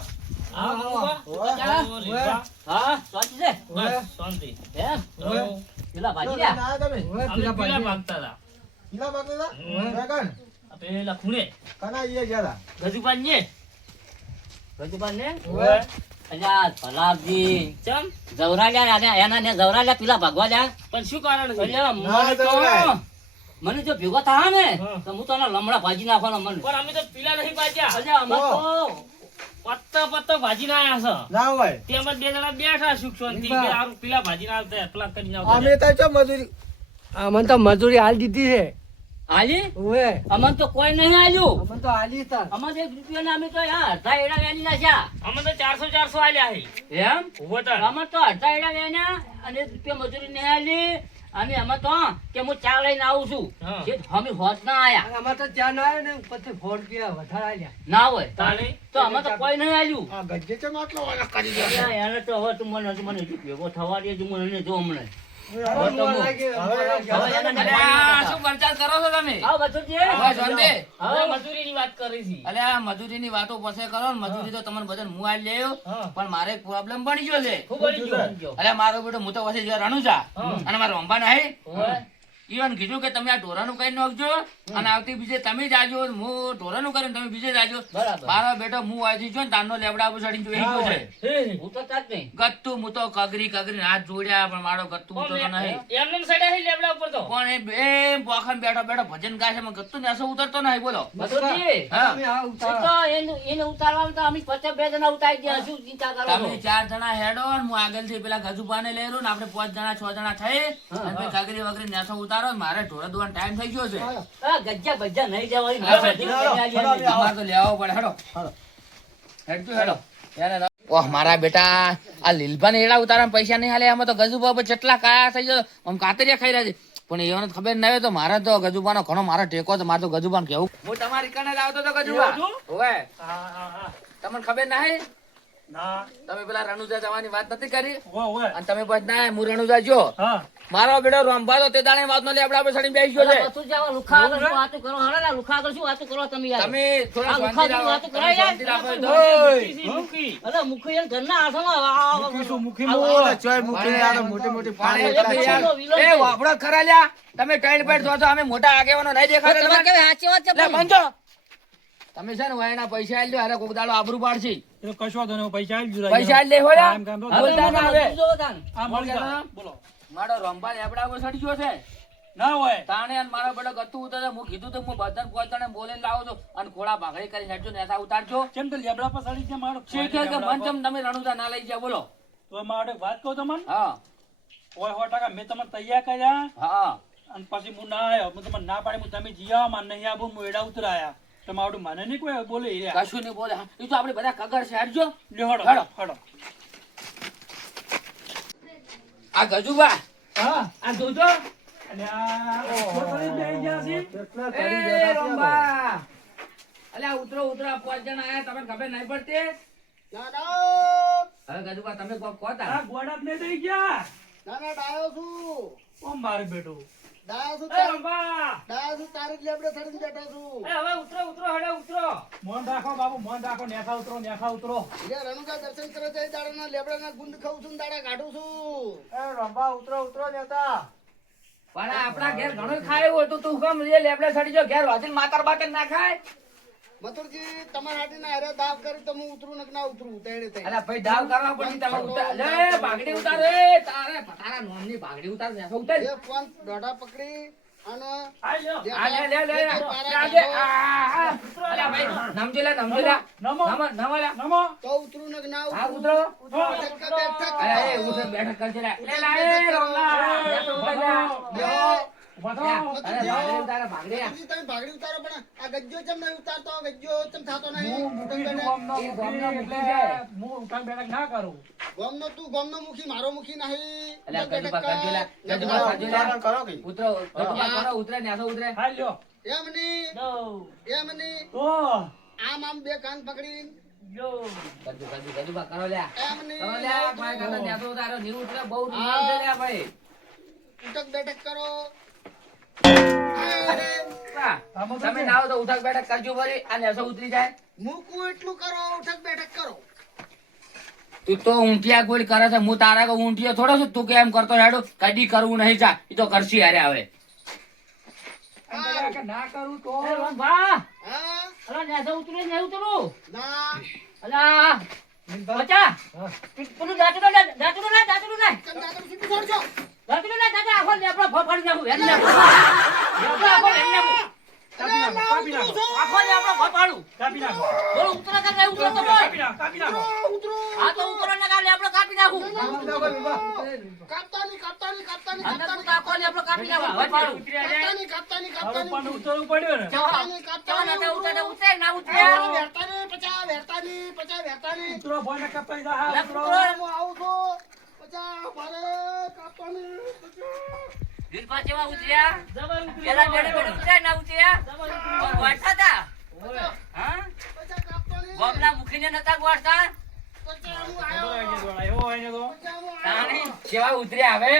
હા શાંતિ છે વાહ. શાંતિ એમ વાહ. પેલા ભાજી ના, લ્યા ના, તમે. હવે પેલા પીલા ભાજી ભાગતા હતા પીલા બાટલા હતા? કાકા ને? પેલા ખૂણે કાના ઈએ ગયા ગજુપાન ને ગજુપાન ને હતા. અલ્યા ભલાજી ચમ જવરાલ્યા એના ને જવરાલ્યા પીલા ભાગવા લ્યા પણ શું કારણ છે અલ્યા મને તો જવરાય. મને જો ભેગો થા ને તો હું તો લમડા ભાજી નાખવાનો મને પણ અમે તો પીલા નહીં ભાજ્યા અલ્યા અમે તો પત્તા ભાજી ના આયા ના હોય. છે તેમાં 2 જણા બેઠા સુખ શાંતિ કે આરું પીલા ભાજી ના આવતા પેલા કરી નાખતા અમે તો જો મજૂરી અમને તો મજૂરી હાલ દીધી છે. હાલી ઓએ અમન તો કોઈ નહીં આલ્યું અમને તો હાલી હતા. અમન 1 રૂપિયા ને અમે તો અડધા એડા વેની નાખ્યા અમન તો 400 આલ્યા છે એમ અમન તો અડધા એડા વેન્યા અને 1 રૂપિયા મજૂરી નહીં આલી અને અમે તો કે હું ચા લઈને આવું છું જે અમે હોત ના આયા અમારે તો ત્યાં ના આવ્યો ને પછી ફોન કર્યા વધારે આલ્યા. ના હોય તો અમે તો કોઈ નહીં આલ્યું આ ગજ્જે ચમ આટલો વાળા કરી દે. અલ્યા, એને તો હવે તું મને હજુ ભેગો થવા દે તું મને જો હમણાં હવે મોં લાગે, મોં લાગે. હવે એને અલ્યા શું પ્રચાર કરો છો તમે? આવ બચુજી હવે શાંતિ. હવે મજૂરીની વાત કરી છે અલ્યા મજૂરીની વાતો પછી કરો ને, મજૂરી તો તમને બધાને હું આલી લેયો, પણ મારે એક પ્રોબ્લેમ બની ગયો છે. ખૂબ બની ગયો અલ્યા મારો બેટો હું તો પછી જો રણુજા અને મારો અંબા નહીં ઓય ઈવન કીધું કે તમે આ ઢોરાનું કઈ નાખજો અને આવતી બીજે તમે જાજો, હું ઢોરાનું કરીને તમે બીજે જાજો. બરાબર. મારો બેટો હું વાંચી જો ને તારનો લેબડા ઉપર ચડીને જોઈ ગયો છે. હું તો તાજ નહીં ગત્તું હું તો કગરી હાથ જોડ્યા, પણ મારો ગત્તું હું તો નહીં. એમને સડ્યા છે લેબડા ઉપર તો પણ એ પોખમ બેઠો બેઠો ભજન ગાય છે, એમાં ગત્તું ને એસો ઉતરતો નહીં. બોલો બચુજી હા. અમે આ એ ઉતારા. તો એને ઉતારવામાં તો અમે 50 જણા ઉતારી ગયા શું ચિંતા કરો છો? તમે 4 જણા હેડો ને હું આગળથી પેલા ગજુપાને લઈ રહ્યો ને આપણે 5 જણા 6 જણા થઈ અને પછી કગરી વગરી નેસો ઉતારો ને મારે ઢોરા દોવાનો ટાઈમ થઈ ગયો છે. આ ગજ્જા બજ્જા નહીં જવાની હા, બધી હેડો, કરી આલી હેડો, અમે. અમારે તો લેવો પડે. હેડો હેડતું હેડો. ઓહ મારા બેટા આ લીલભાને એડા ઉતારવાના પૈસા નહીં હાલે, આમાં તો ગજુબા પર જેટલા કાયા થઈ જાય આમ કાતરિયા ખાઈ રહ્યા છે, પણ એઓને ખબર ના હોય તો મારે તો ગજુબાનો ઘણો મારો ટેકો છે. મારે તો ગજુબાને કેવું હું તમારી કને જ આવતો તો ગજુબા ઓવે તમને ખબર ના હે ના તમે પેલા રણુજા જવાની વાત નથી કરી ઓય ઓય અને તમે પછી ના હું રણુજા જો હા મારો બેટો રંભા તો તે દાડે વાત નો લેબડા પર ચડીને બેસી ગયો છે. બધું જાવ લુખા આગળ શું વાતો કરો હળે ના લુખા આગળ શું વાતો કરો તમે યાર તમે થોડા આ શાંતિ લુખા રાખો, વાતો તમે કરાય શાંતિ યાર. રાખો તો. અરે મુખી એને ઘરના હાથમાં મૂકીશું, મૂકી મૂકો. ચોય મૂકીને આને મોટી મોટી પાણી પાણી એટલા યાર. છે. એ વાપરો ખરા લ્યા તમે ટાઈડ પેડ જો છો, અમે મોટા આગેવાનો નહીં દેખાતા તમારે તમને? કેવી સાચી વાત છે લે પણ. બંધો. તમે છે ને વાયના પૈસા આલી દો, અરે કોક દાડો આબરૂ પાડશે. એ તો કશો વાંધો નહીં, પૈસા આવી જ પૈસા આલી દે હો લ્યા. કામ કામ હવે બોલતા ના આવે. બધું જોવો તાન. આ મળી બોલ જા. જરા. બોલો મારો રંભા લેબડા ઉપર ચડી ગયો છે. ના હોય તાણે અને મારો બેટો ગતું ઉતરે હું કીધું તો હું બધાને પોતાને બોલીને લાવો છો અને ખોળા ભાગડી કરી હેડજો નેસા ઉતારજો. કેમ તો લેબડા પર સડી છે મારો છે કે મન ચમ તમે રણુજા ના લઈ જાઓ બોલો. તો મારે વાત કહું તમને હા ઓય 100% મેં તમને તૈયાર કર્યા હા અને પછી હું ના આવ્યો, હું તમને ના પાડી, હું તમે જીયા માન નહીં આવું, હું એડા ઉતરાયા તમારું મને નહીં કોઈ બોલે ઈ રહ્યા. કશું નહીં બોલે. એ તો આપણે બધા કગર છે હેડજો. લ્યો હળો હળો. હળો આ ગજુબા હા આ જોજો. અને આ છોકરી બેહી ગયા છે. કેટલા એ કરી ગયા છે રંભા. અલ્યા ઉતરો ઉતરો 5 જણા આયા, તમને ખબર નહીં પડતી? ના ના હવે ગજુબા તમે કોક કહો આ તાર. ગોડા જ નહીં થઈ ગયા ના ના ડાયો છું. ઓ મારું બેટું ડાયો છું એ રંભા ડાયો છું તારી જ લેબડે ચડીને બેઠો છું. એ હવે ઉતરો ઉતરો હેડે ઉતરો. મોન રાખો બાબુ, મોન રાખો. નેખા ઉતરો, નેખા ઉતરો. લે રણુજા દર્શન કરે છે દાડાના લેબડાના ગુંદ ખાઉં છું ને દાડા કાઢું છું. એ રંભા ઉતરો ઉતરો નેતા. પણ આપણા ઘેર ઘણું ખાયું હોય તો તું કેમ એ લેબડે સડી જો ઘેર વાસીને માતર બાતર ના ખાય? મથુરજી તમારા હાથીના હારે દાવ કરી તો હું ઉતરું ને કે ના ઉતરું તેડે તે. અલા ભાઈ દાવ કરવા પડી તમારે ઉતાર. લે ભાગડી ઉતાર રે તારે તારા નોમની ભાગડી ઉતાર ને ઉતાર. એ ફોન દોઢા પકડી અને આ લે લે લે આજે આ અલા ભાઈ નમજો લે નમો નમો. નમો લે નમો. તો ઉતરું ને કે ના હા ઉતરું. ઉતરો. બેઠક બેઠક. અરે એ ઉઠે બેઠક કરજે લે. લે લાય રોલા બેસો ઉતાર લે. બેહો. ઉભા થો. અરે ભાગડી ઉતાર ભાગડી. મથુરજી તમે ભાગડી ઉતારો પણ આ ગજ્જો ચમ નહીં ઉતારતો, ગજ્જો ચમ થાતો નહીં. હું મુખી છું ગામનો એ મુખી, ગામનો મુખી એટલે છે. હું ઉઠાણ બેઠક ના કરું. ગોમનો તું ગોમનો મુખી મારો મુખી નહીં. અલા ગજુબા કરજો લે. ગજુબા ઉતાવળ કરજો લે. કરો કે ઉતરો ગજુબા કરો ઉતરે નેસો ઉતરે. હા લ્યો. એમની લો એમની તો આમ બે કાન પકડી લો ગજુબા કરો લે. એમની કરો લે ભાઈ કાકા નેસો ઉતારો ની ઉતરે બહુ નિયમ છે લે ભાઈ. ઉઠક બેઠક કરો. હા, તમે નાવો તો ઉઠક બેઠક કરજો ભરી આ નેસો ઉતરી જાય. મૂકું એટલું કરો, ઉઠક બેઠક કરો. તું તો ઊંટિયા ગોળ કરે છે હું તારા કો ઊંટિયો થોડો છું તું કેમ કરતો હેડો કદી કરવું નહીં જા એ તો કરશી અરે હવે એમ કહેવાય કે ના કરું તો એ રંભા હા અલા નેસો ઉતરું નહીં ઉતરું ના અલા બચા પેલું દાંતડું લે દાંતડું લે દાંતડું લે ચમ દાદા સીધું છોડજો. દાંતડું લે દાદા આખો લેબડો ફફડી નાખું એમ લેબડો આખો એમ લેબડો કાપી નાખો, કાપી નાખો. આખો લેબડો ફફાડું કાપી નાખો. બોલ ઉતરો તો નહીં ઉતરો તો બોલ કાપી નાખો, કાપી નાખો. ઉતરો. આ તો ઉતરો ને કા લેબડો કાપી નાખું કાપતાની કાપતાની કાપતાની અંદર તું કાપતાની તો આખો લેબડો કાપી નાખું હવે પાડું કાપતાની કાપતાની હવે કાપતાની પણ ઉતરવું પડ્યું ને. કાપતાની ચાલ કાપતાની ના ઉતરે ઉતરે ના ઉતરે વેરતાની પચા વેરતાની પચા વેરતાની ઉતરો ભોયને કપાઈ જા, હા, ઉતરો. ઉતરો. હું આવું છું પચા મારે કાપતાની પચા. વીરપા જેવા ઉતર્યા જબર ઉતરી પેલા જાઓ. બેડે બેડે ઉતર્યા ના ઉતર્યા ગોઠતા તા હા પચા કાપતાની ગોમના મુખીને નતા ગોઠતા પચા હું જબર આયો આઈડિયા જોડા, એવો આઈડિયા તો. પચા હું તાણી કેવા ઉતર્યા હવે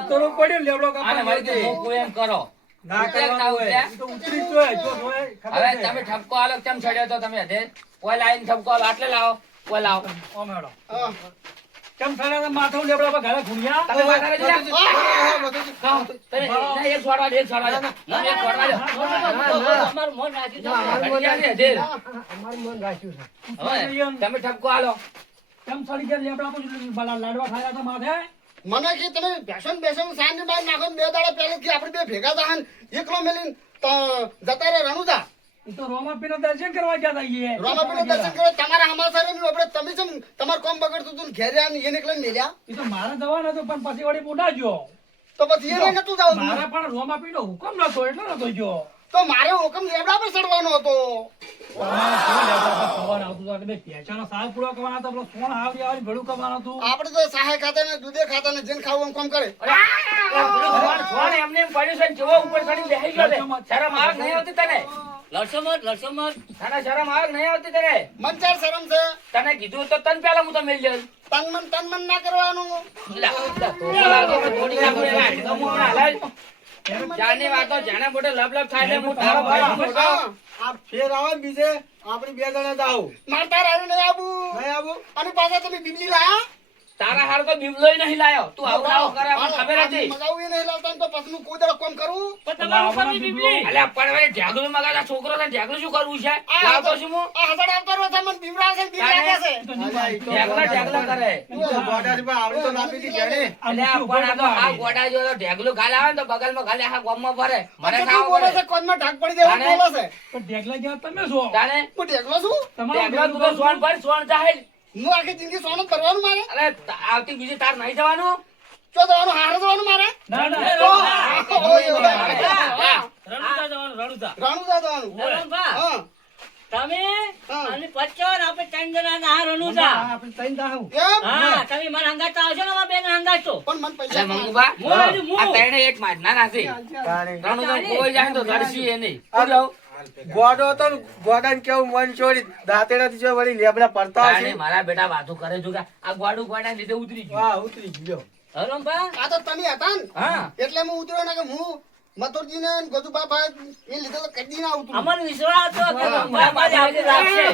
ઉતરવું પડ્યું ને, લેબડો અને મારી તો કાપવાનો. મોકું એમ કરો ના કરવાનું હોય. એ તો ઉતરી જ જોઈએ, જો જોઈએ, ખબર હવે છે. તમે ઠપકો આલો કેમ ચડ્યો તો તમે હદે કોઈ લાઈન ઠપકો આલો આટલે લાવો કોઈ લાવો ઓમ હેડો. હા. કેમ થયા હતા માથું લેબડા પર ઘરે ઘૂંઘ્યા? તમે માથા પર જરા. મધુજી, ખાઓ. તમે ના, એક છોડવા દે એક છોડવા દે ના, એક છોડવા દે અમારું મન રાજી ઘડિયા છે, હદે. હવે ઉતરી તમે ઠપકો આલો કેમ સડી ગયા લેબડા પર લાડવા ખાયા હતા માથે? મને કે તમે બેસન બેસન સાંજ બાર નાખો ને બે દાડા પહેલા કે આપણે બે ભેગા થાન એકલો મેલીને તો જતા રહે રણુજા એ તો રોમાપીના દર્શન કરવા ગયા હતા ઈએ. રોમાપીનું દર્શન કરો તમારા હમાસરે બી આપણે તમે છે ને તમારું કામ બગડતું હતું ને ઘેરે આવીને એને એકલા મેલ્યા એ તો મારે જવાનું હતું પણ પછી વળી બુઢા ગયો. તો પછી એને નતું જવું મારે પણ રોમાપીનો હુકમ નતો એટલે નતો ગયો. તો મારે હુકમ લેબડા પર ચડવાનો હતો અમારે શું લેબડા પર સવાર આવતું હતું, એટલે બે ભેંસાનો સાવ પૂરો કરવાનો હતો, પેલો સોણ આવડી આવડી ભેળું કરવાનું હતું. આપણે તો સહાય ખાતા ને દૂધે ખાતા ને જેને ખાવું એમ કામ કરે છોડ એમને એમ પડ્યું છે ને જેવો ઉપર ચડીને બેસી ગયો છે. શરમ આવે કે નહીં આવતી તને લડશો મત તને શરમ આવે કે નહીં આવતી તને મન ચાર શરમ છે તને કીધું તો તને પેલા હું તો મેલ દઉં તન મન ના કરવાનું જાની વાતો જાણે મોટે લબ લબ થાય એટલે હું તારો ભાઈ મોટો. આ ફેર આવે ને બીજે આપણે બે જણા જ આવું માર તાર આવ્યું નહીં આવું નહીં આવું અને પાછા તમે બીબલી લાયા તારા હાર તો બીવલોય નહીં લાયો તું આવું આવું કરે આપણને ખબર હતી મગાવું એ નહીં લાવતા ને તો પછી હું કોઈ દાડો કામ કરું પણ તમારું ઉપરની બીબલી અલ્યા પણ હવે ઢેગલું મગાતા છોકરો છે ઢેગલું શું કરવું છે લાવતો છું હું આ હજાર આવતો રહ્યો છે મને બીવડા છે બીવ લાગે છે એ તો નહીં અલ્યા, ઈ તો ઢેગલા કરે ઈ તો ગોડાથી પણ આવડી તો નાપી હતી ઘેરે. અલ્યા પણ આ તો આ ગોડા જો ઢેગલું ગાલે આવે ને તો બગલમાં ગાલે આ ગોમમાં ભરે મને મને ખાવ શું બોલે છે કોનમાં ઢાક પડી દેવું તાને? બોલે છે પણ ઢેકલા જેવા તમે છો. જાણે હું ઢેકલો છું ઢેગલો તું તો સોન પર સોન જાહેર હું આખી જિંદગી સોનું જ ભરવાનું મારે અરે આવતી બીજી તાર નહીં જવાનું ચો જવાનું હારે જવાનું મારે ના ના રણુજા જવાનું રણુજા રાણુજા જવાનું રણભા હા તમે હા. અને પચ્ચર આપણે ત્રણ જણા ના રણુજા આપણે તઈ જાહું. કેમ હા તમે મને હંગાતા આવશો ને અમારા બેન હંગાતો પણ મને પૈસા અરે મંગુબા હું આવી, હું. આ તઈને એક માં ના નાસી તાણી. રાણુ તો કોઈ જાય ને તો ધરસી એ નહીં આ ગોડો હતો ને ગોડાને કેવું મન છોડી દાંતેડાથી જો વળી લેબડા પડતા તાણે હશે. મારા બેટા વાતો કરે છે કે આ ગોડું ગોડા લીધે ઉતરી ગયું વાહ ઉતરી ગયો. રણભા આ તો તમે હતા ને હા એટલે હું ઉતર્યો ને કે હું મથુરજી ને ગજુબાબા એ લીધે તો કદી ના ઉતરું અમને વિશ્વાસ હતો કે રણભા આપી રાખશે.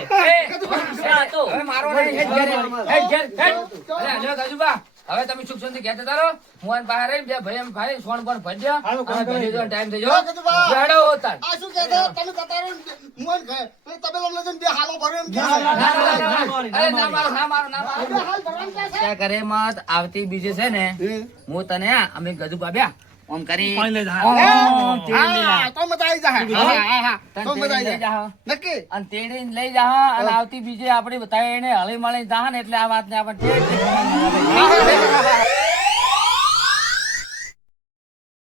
આ તો. હવે મારો નહીં, હેડ ઘેર, હેડ ઘેર, હેડ. અરે, હલ્યો ગજુબા. હવે તમે સુખ શાંતિ ઘેર જતા રહો. હું આને બહાર રહીને બે ભાઈ એમ ભાઈ સોન બોન ભજ્યા. હાલો, કામ અને કરો. ઘરે જવાનો ટાઈમ થઈ હા, ગયો. ગજુબા. હેડો હોતા. આ શું કહે છે? તમે જતા રહો ને મોન ખાય. પેલી તબેલામાં લઈને બે હાલો ભરો એમ કહે છે. ના, ના, ના, ના, ના, ના. મારી, અરે, ના ના મારો, ના મારો, ના મારો. બે હાલ ભરવાનું કહે છે. ત્યાં કરે મત આવતી બીજે છે ને હું તને અમે ગજુ બાબ્યા ઓમ કરી પાણી લઈ જા. ઓમ તેડી લઈ જા. હા, તો મજા આવી જાય. હા, હા, હા. તને તો મજા આવી તેડી લઈ જાય. જા. નક્કી. અને તેડીને લઈ જા અને આવતી બીજે આપણે બતાવીને હળી મળી જા ને એટલે આ વાતને આપણે ઠેઠ ઠેઠ